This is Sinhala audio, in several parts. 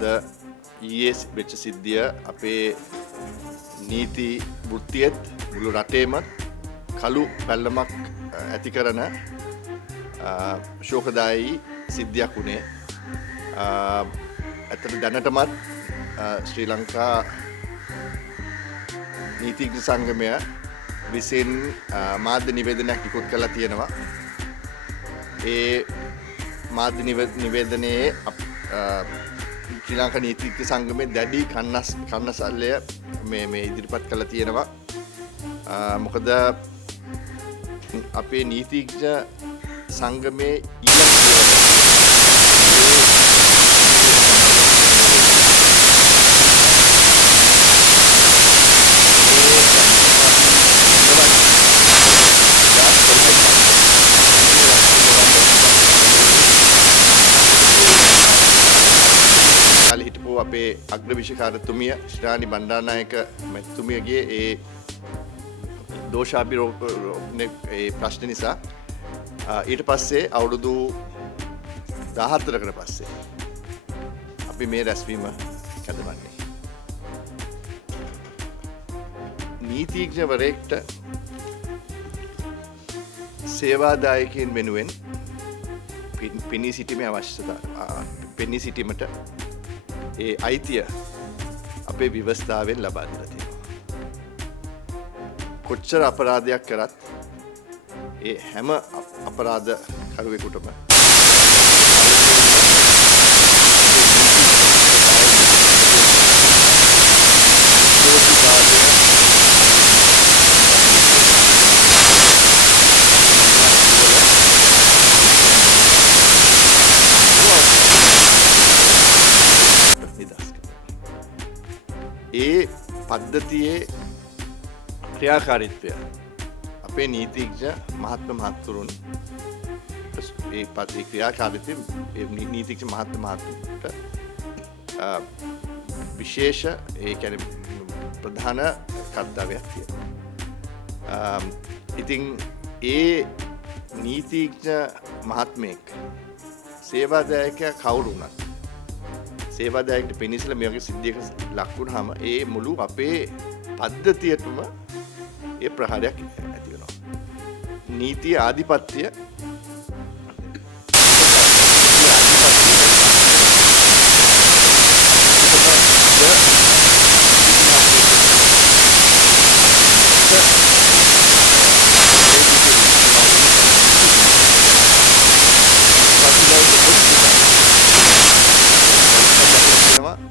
අද ඊයේ වෙච්ච සිද්ධිය අපේ නීති වෘත්තියත් මුළු රටේම කළු පැල්ලමක් ඇති කරන ශෝකදායී සිද්ධියක් වුණේ. ඇත්තට දැනටමත් ශ්‍රී ලංකා නීතිඥ සංගමය විසින් මාධ්‍ය නිවේදනයක් නිකුත් කරලා තියෙනවා. ඒ මාධ්‍ය නිවේදනයේ ශ්‍රී ලංකා නීතිඥ සංගමයේ දැඩි කන්නසල්ලය මේ ඉදිරිපත් කරලා තියෙනවා. මොකද අපේ නීතිඥ සංගමයේ හිටපු අපේ අග්‍රවිශකාරතුමිය ශ්‍රානි බණ්ඩාරනායක මැතිතුමියගේ ඒ දෝෂාභියෝග ප්‍රශ්න නිසා ඊට පස්සේ අවුරුදු 14කට පස්සේ අපි මේ රැස්වීම කැඳවන්නේ. නීතිඥවරයෙක්ට සේවාදායකයන් වෙනුවෙන් පෙනී සිටීමේ අවශ්‍යතාවය පෙනී සිටීමට ඒ අයිතිය අපේ ව්‍යවස්ථාවෙන් ලබා දීලා තියෙනවා. කොච්චර අපරාධයක් කරත් ඒ හැම අපරාධ කරුවෙකුටම ඒ පද්ධතියේ ක්‍රියාකාරීත්වය අපේ නීතිඥ මහත්තුරුන් ඒ ක්‍රියාකාරීත්වය නීතිඥ මහත්තුරුන්ට විශේෂ ඒ කියන්නේ ප්‍රධාන කර්තව්‍යයක් තියෙනවා. ඉතින් ඒ නීතිඥ මහත්මයෙක් සේවාදායකයා කවුරු වුණත් සේවාදායකට පෙනීසලා මේ වගේ සිද්ධියක ලක් වුණාම ඒ මුළු අපේ පද්ධතියටම ඒ ප්‍රහාරයක් ඇති වෙනවා. නීති ආධිපත්‍ය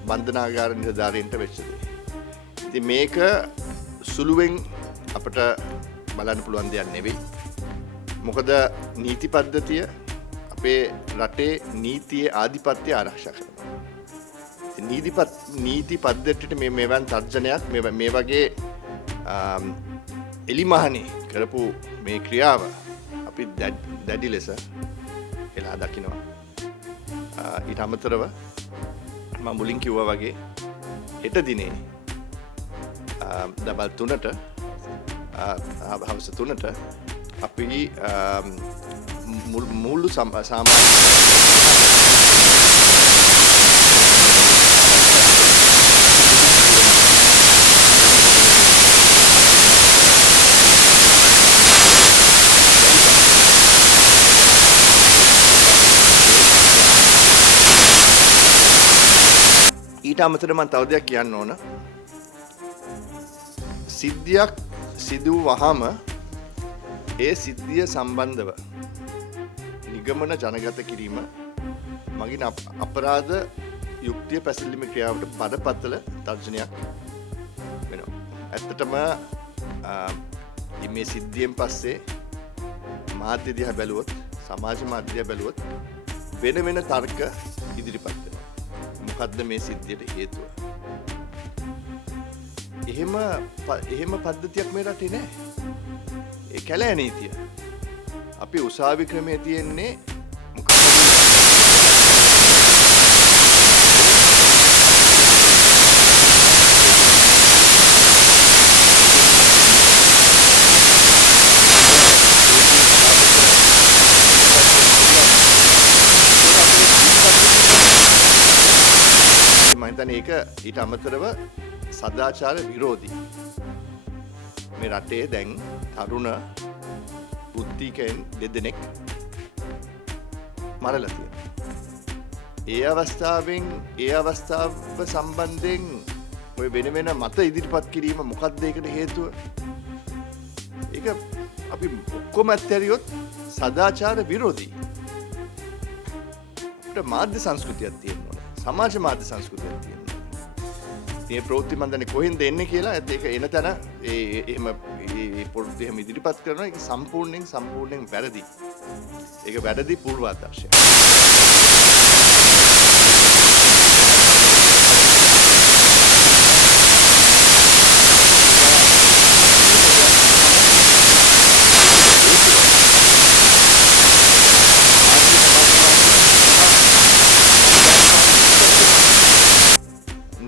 බන්ධනාගාර නිලධාරීන්ට වෙච්ච දේ. ඉතින් මේක සුළුවෙන් අපිට බලන්න පුළුවන් දෙයක් නෙවෙයි. මොකද නීති පද්ධතිය අපේ රටේ නීතියේ ආධිපත්‍ය ආරක්ෂා කරනවා. නීති පද්ධතියට මෙවන් තර්ජනයක් මේ වගේ එලිමහනේ කරපු මේ ක්‍රියාව අපි දැඩි ලෙස එලා දකිනවා. ඊට අමතරව මම මුලින් කිව්වා වගේ හෙට දිනේ දවල් 3ට හවස 3ට අපි මුළු ඊට අමතරව මම තව දෙයක් කියන්න ඕන. සිද්ධියක් සිදු වහම ඒ සිද්ධිය සම්බන්ධව නිගමන ජනගත කිරීම මගින් අපරාධ යුක්තිය පැසලීමේ ක්‍රියාවට බරපතල තර්ජනයක් වෙනවා. ඇත්තටම මේ සිද්ධියෙන් පස්සේ මාධ්‍ය දිහා බැලුවොත් සමාජ මාධ්‍ය දිහා බැලුවොත් වෙන තර්ක ඉදිරිපත් වෙනවා. මොකද්ද මේ සිද්ධියට හේතුව? එහෙම පද්ධතියක් මේ රටේ නැහැ. ඒ කැලෑ නීතිය. අපි උසාවි ක්‍රමයේ තියෙන්නේ හිතන්නේ ඒක ඊට අමතරව සදාචාර විරෝධී. මේ රටේ දැන් තරුණ බුද්ධිකයන් දෙදෙනෙක් මරලා තියෙනවා. ඒ අවස්ථාව සම්බන්ධයෙන් ඔය වෙන වෙන මත ඉදිරිපත් කිරීම මොකක්ද ඒකට හේතුව? ඒක අපි ඔක්කොම ඇත්තරියොත් සදාචාර විරෝධී. අපිට මාධ්‍ය සංස්කෘතියක් තියෙන්න ඕනේ. සමාජ මාධ්‍ය සංස්කෘතියක් තියෙන්න ඕනේ. මේ ප්‍රවෘත්ති මන් දන්නේ කොහෙන්ද එන්නේ කියලා. ඒත් ඒක එන තැන එහෙම ඒ ප්‍රවෘත්ති එහෙම ඉදිරිපත් කරනවා. ඒක සම්පූර්ණයෙන් වැරදි. ඒක වැරදි පූර්වාදර්ශයක්.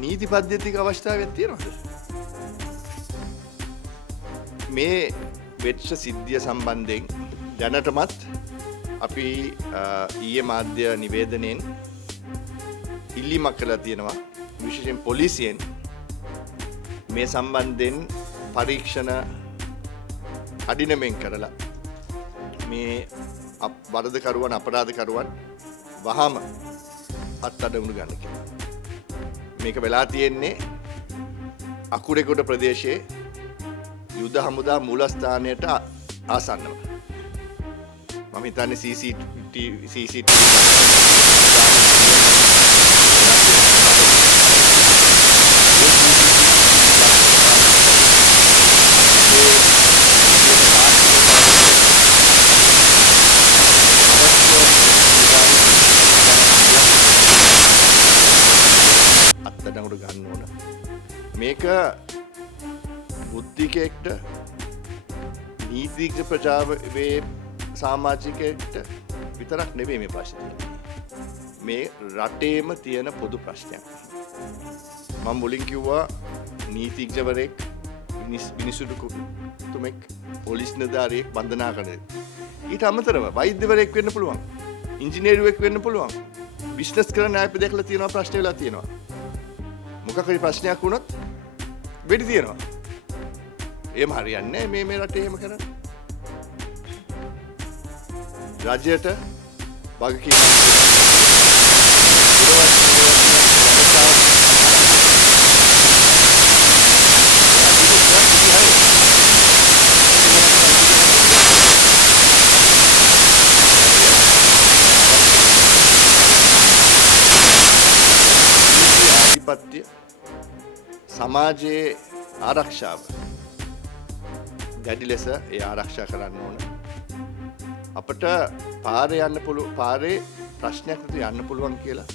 නීති පද්ධතික අවශ්‍යතාවයක් තියෙනවද? මේ වෙච්ච සිද්ධිය සම්බන්ධයෙන් දැනටමත් අපි ඊයේ මාධ්‍ය නිවේදනයෙන් ඉල්ලීමක් කළා තියෙනවා විශේෂයෙන් පොලිසියෙන් මේ සම්බන්ධයෙන් පරීක්ෂණ කඩිනමෙන් කරලා මේ වරදකරුවන් අපරාධකරුවන් වහාම අත්අඩංගුවට ගන්න කියලා. මේක වෙලා තියෙන්නේ අකුරෙගොඩ ප්‍රදේශයේ යුද හමුදා මූලස්ථානයට ආසන්නව. මම හිතන්නේ CCTV අත්අඩංගුවට ගන්න ඕන. මේක බුද්ධිකයෙක්ට නීතිඥ ප්‍රජාවේ සමාජිකයෙක්ට විතරක් නෙවෙයි මේ ප්‍රශ්නේ තියෙන්නේ. මේ රටේම තියෙන පොදු ප්‍රශ්නයක්. මම මුලින් කිව්වා නීතිඥවරයෙක් විනිසුරුතුමෙක් පොලිස් නිලධාරියෙක් බන්ධනාගාරයක. ඊට අමතරව වෛද්‍යවරයෙක් වෙන්න පුළුවන්. ඉංජිනේරුවෙක් වෙන්න පුළුවන්. බිස්නස් කරන අය අපි දැකලා තියෙනවා ප්‍රශ්න වෙලා තියෙනවා. මොකක් හරි ප්‍රශ්නයක් වුණොත් වෙඩි තියනවා. එහෙම හරියන්නේ මේ රටේ එහෙම කරන්නේ. රජයට වගකීම් ආධිපත්‍ය සමාජයේ ආරක්ෂාව දැඩි ලෙස ඒ ආරක්ෂා කරන්න ඕන. අපට පාරේ ප්‍රශ්නයක් නැතුව යන්න පුළුවන් කියලා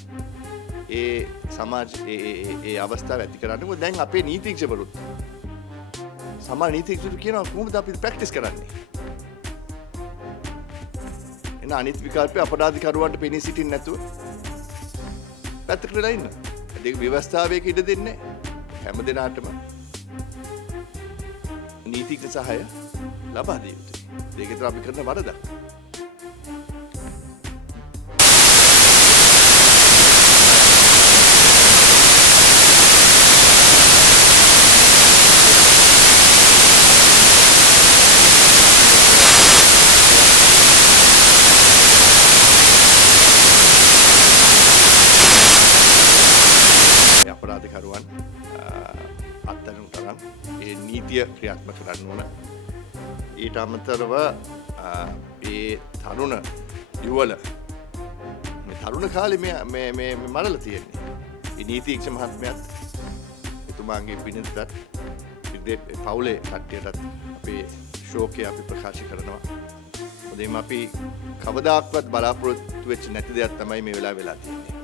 ඒ සමාජ ඒ අවස්ථාව ඇති කරන්න. මොකද දැන් අපේ නීතිඥවරුත් සමහර නීතිඥවරු කියනවා කොහොමද අපි ප්‍රැක්ටිස් කරන්නේ? එන අනිත් විකල්පය අපරාධකරුවන්ට පෙනී සිටින්න නැතුව පැත්තකට වෙලා ඉන්න. ඒක ව්‍යවස්ථාවයක ඉඩ දෙන්නේ හැම දිනාටම නීතිඥ සහාය ලබා දිය යුතුයි. ඒක විතර අපි කරන වරදක්. අපරාධකරුවන් අත්දැනුම් තරම් ඒ නීතිය ක්‍රියාත්මක කරන්න ඕන. ඊට අමතරව ඒ තරුණ යුවල තරුණ කාලේ මේ මරලා තියෙන්නේ. ඒ නීතිඥ මහත්මයාත් එතුමාගේ බිරිඳටත් පවුලේ කට්ටියටත් අපේ ශෝකය අපි ප්‍රකාශ කරනවා. මොකද අපි කවදාක්වත් බලාපොරොත්තු වෙච්ච නැති දෙයක් තමයි මේ වෙලාව වෙලා තියෙන්නේ.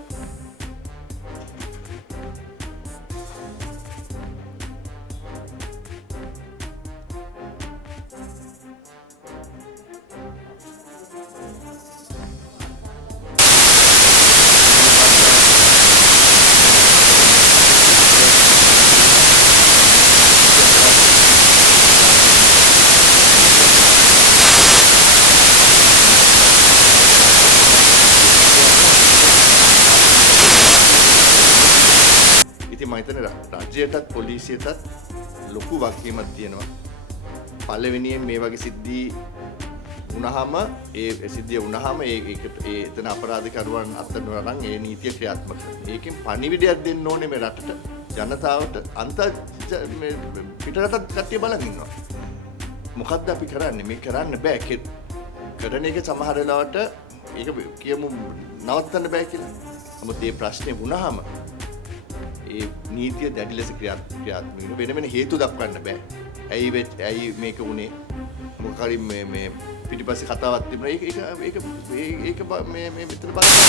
ඉතින් මම හිතන්නේ රාජ්‍යයටත් පොලිසියටත් ලොකු වගකීමක් තියෙනවා. පළවෙනියෙන් මේ වගේ සිද්ධි වුණාම ඒ සිද්ධිය වුණාම ඒ එතන අපරාධකරුවන් අත්අඩංගුවට අරන් ඒ නීතිය ක්‍රියාත්මක කරනවා. ඒකෙන් පණිවිඩයක් දෙන්න ඕනේ මේ රටට, ජනතාවට, පිටරටත් කට්ටිය බලන් ඉන්නවා. මොකද්ද අපි කරන්නේ? මේ කරන්න බෑ. කරන එක සමහර වෙලාවට ඒක කියමු නවත්තන්න බෑ කියලා. නමුත් මේ ප්‍රශ්නේ වුණාම ඒ නීතිය දැඩි ලෙස ක්‍රියාත්මක වෙන හේතු දක්වන්න බෑ. ඇයි මේක වුණේ? මොකක් හරි මේ පිටිපස්සේ කතාවක් තිබුණා. ඒක මේ මෙතන බලන්න.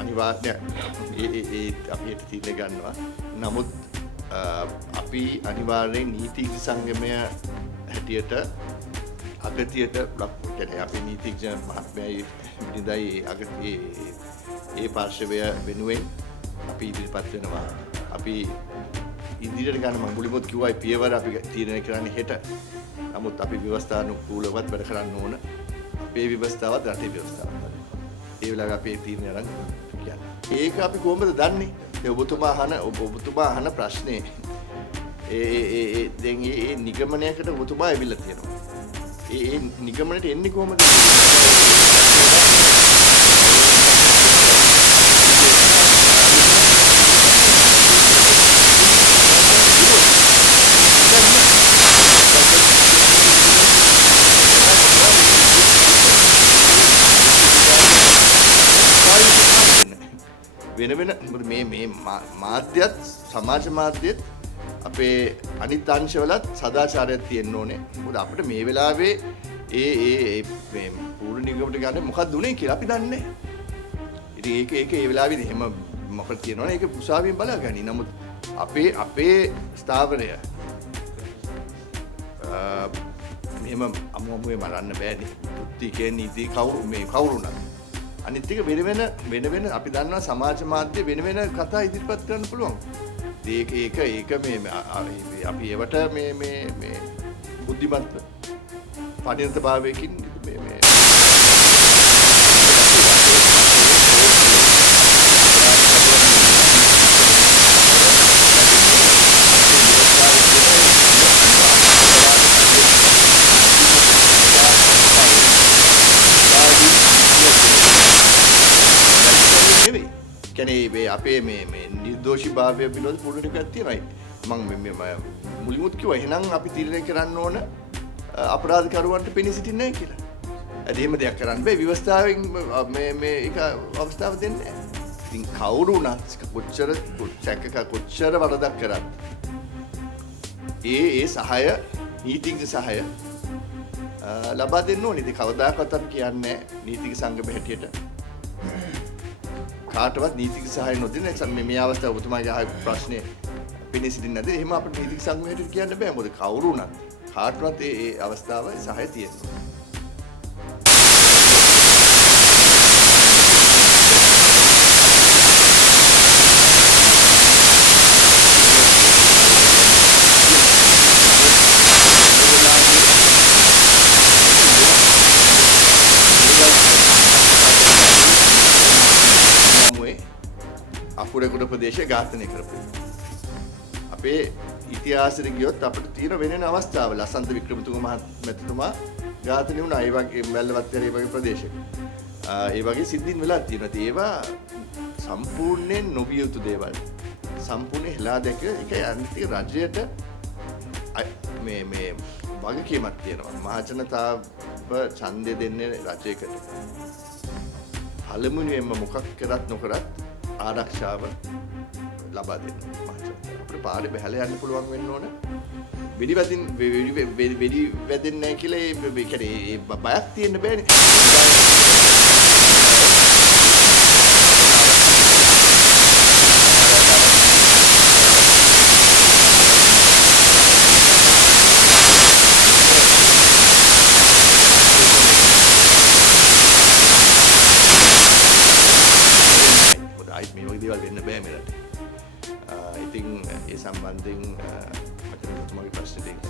අනිවාර්යයෙන් අපි තීරණය ගන්නවා. නමුත් අපි අනිවාර්යෙන් නීතිඥ සංගමය හැටියට අගතියට කියන්නේ අපි නීතිඥ මහත්මයයි විනිදයි ඒ පාර්ශවය වෙනුවෙන් අපි ඉදිරිපත් වෙනවා. අපි ඉදිරියට ගන්න මම මුලින්ම කිව්වා පියවර අපි තීරණය කරන්නේ හෙට. නමුත් අපි ව්‍යවස්ථානුකූලවත් වැඩ කරන්න ඕන. අපේ ව්‍යවස්ථාවත් රටේ ව්‍යවස්ථාවත්. ඒ වෙලාවේ අපේ තීරණය අරන් කියන්නේ. ඒක අපි කොහොමද දන්නේ? ඔබතුමා අහන ප්‍රශ්නේ දැන් ඒ නිගමනයකට ඔබතුමා ඇවිල්ලා තියෙනවා. ඒ නිගමනයට එන්නේ කොහොමද? වෙන මේ මාධ්‍යත් සමාජ මාධ්‍යෙත් අපේ අනිත් අංශවලත් සදාචාරයක් තියෙන්න ඕනේ. මොකද අපිට මේ වෙලාවේ මේ පූර්ණ නිගමනට ගන්න මොකක්ද උනේ කියලා අපි දන්නේ නැහැ. ඉතින් ඒක ඒ වෙලාවේදී එහෙම මොකක්ද කියනවනේ ඒක උසාවියෙන් බලාගනි. නමුත් අපේ ස්ථාවරය මෙහෙම අමුමුවේ මරන්න බෑනේ. බුද්ධිකේ නීති කවුරුණත් අනිත් එක වෙන අපි දන්නවා සමාජ මාධ්‍ය වෙන කතා ඉදිරිපත් කරන්න පුළුවන්. ඒක මේ අපි ඒවට මේ බුද්ධිමත් පරිණතභාවයකින් මේ කියන්නේ අපේ මේ නිර්දෝෂී භාවය පිළිබඳ පොඩි ටිකක් තියෙනයි. මම මුලින්මුත් කිව්වා එහෙනම් අපි තීරණය කරන්න ඕන අපරාධකරුවන්ට පෙනී සිටින්නේ නැහැ කියලා. එහෙම දෙයක් කරන්න බෑ. ව්‍යවස්ථාවෙන් මේ ඒක අවස්ථාව දෙන්නේ නැහැ. ඉතින් කවුරු වුණත් කොච්චර වරදක් කරත් ඒ සහාය නීතිඥ සහාය ලබා දෙන්න ඕනේ. ඉතින් කවදාකවත් අපි කියන්නේ නීතික සංගම හැටියට කාටවත් නීතික සහාය නොදෙන මේ අවස්ථාව ඔබතුමාගේ අහ ප්‍රශ්නේ පිණිස සිටින්නේ නැද්ද? එහෙම අපිට නීතික සංගමයට කියන්න බෑ. මොකද කවුරු වුණත් කාටවත් ඒ අවස්ථාව සහාය තියෙනවා. අකුරකුඩ ප්‍රදේශය ඝාතනය කරපු. අපේ ඉතිහාසෙට ගියොත් අපිට තියෙන වෙන අවස්ථාවල අසන්ත වික්‍රමතුංග මහත්මයාතුමා ඝාතනය වුණා. ඒ වගේ වැල්ලවත්තේ වගේ ප්‍රදේශයක. ඒ වගේ සිද්ධීන් වෙලා තියෙනවා. ඒවා සම්පූර්ණයෙන් නොවිය යුතු දේවල්. සම්පූර්ණ හෙලා දැක ඒක අනිත් රජයට මේ වගකීමක් තියෙනවා. මහජනතාව ඡන්දය දෙන්නේ රජයකට. පළමුවෙන්ම මොකක් කරත් නොකරත් ආරක්ෂාව ලබා දෙන්න. අපිට පාරේ බහැලා යන්න පුළුවන් වෙන්න ඕන. වෙඩි වැදෙන්නේ නැහැ කියලා ඒ කියන්නේ බයක් තියෙන්න බෑනේ. ආයිත් මේ වගේ දේවල් වෙන්න බෑ මේ රටේ. ඉතින් ඒ සම්බන්ධයෙන් අකරණතුමාගේ ප්‍රශ්නෙට